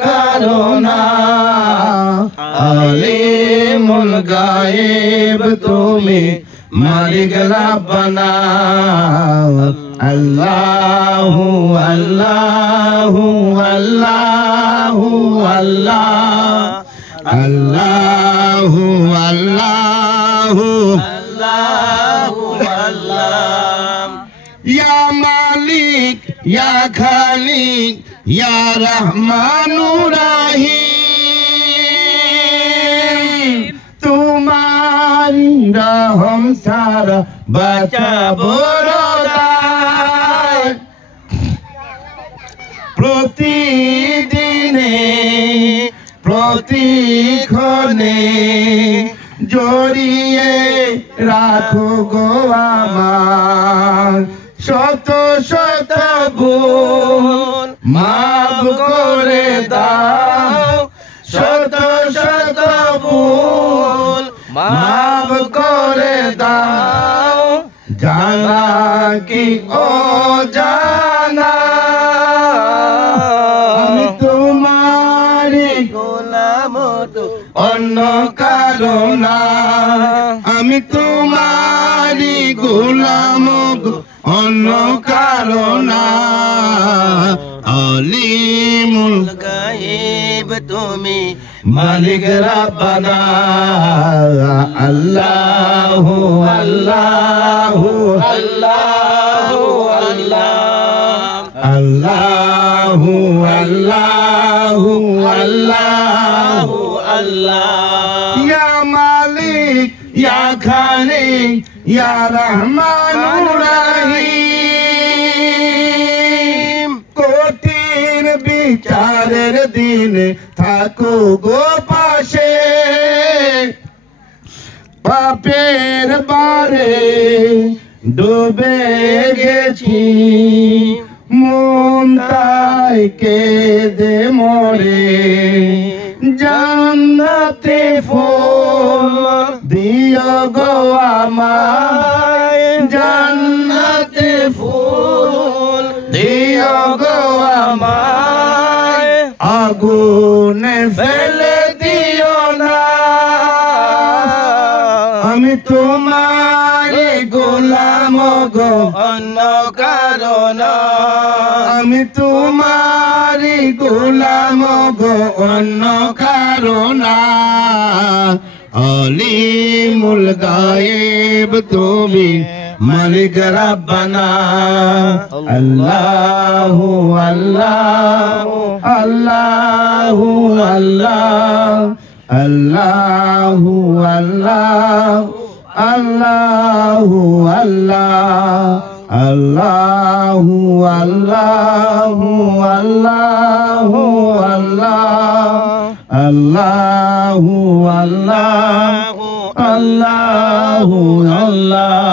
কারণা আলিমুল গায়েব তুমি মালিক রব্বানা আল্লাহু আল্লাহু আল্লাহু আল্লাহ আল্লাহু আল্লাহু আল্লাহু আল্লাহ ইয়া মালিক ইয়া খালিক ইয়া রহমানুর রহিম তোমারি রহম সারা বাঁচাবো রোদায় প্রতিদিনে প্রতিক্ষণে জড়িয়ে রাখো গো আমার শত শত ভুল মাফ করে দাও শত শত ভুল মাফ করে দাও জানা কি ও জানা আমি তোমারি গোলাম তো অন্য কারো না আমি তোমারি গোলাম অন্য কারো না আলিমুল গায়েব তুমি মালিক রব্বানা আল্লাহু আল্লাহু আল্লাহু আল্লাহু আল্লাহু আল্লাহু আল্লাহ ইয়া মালিক ইয়া খালিক ইয়া রহমানুর রহিম কঠিন বিচারের দিনে থাকো গো পাশে পাপের বারে ডুবে গেছি মন তাই কেঁদে মরে জান্নাতে ফুল দিও গো আমায় জান্নাতে ফুল দিও গো আমায় আগুনে ফেলে দিও না আমি তোমারি গোলাম গো অন্য কারো না আমি তোমারি গোলাম গো অন্য কারো না আলিমুল গায়েব তুমি মালিক রব্বানা আল্লাহু আল্লাহু আল্লাহু আল্লাহু আল্লাহু আল্লাহু আল্লাহু আল্লাহু আল্লাহু আল্লাহু আল্লাহু আল্লাহু আল্লাহু আল্লাহ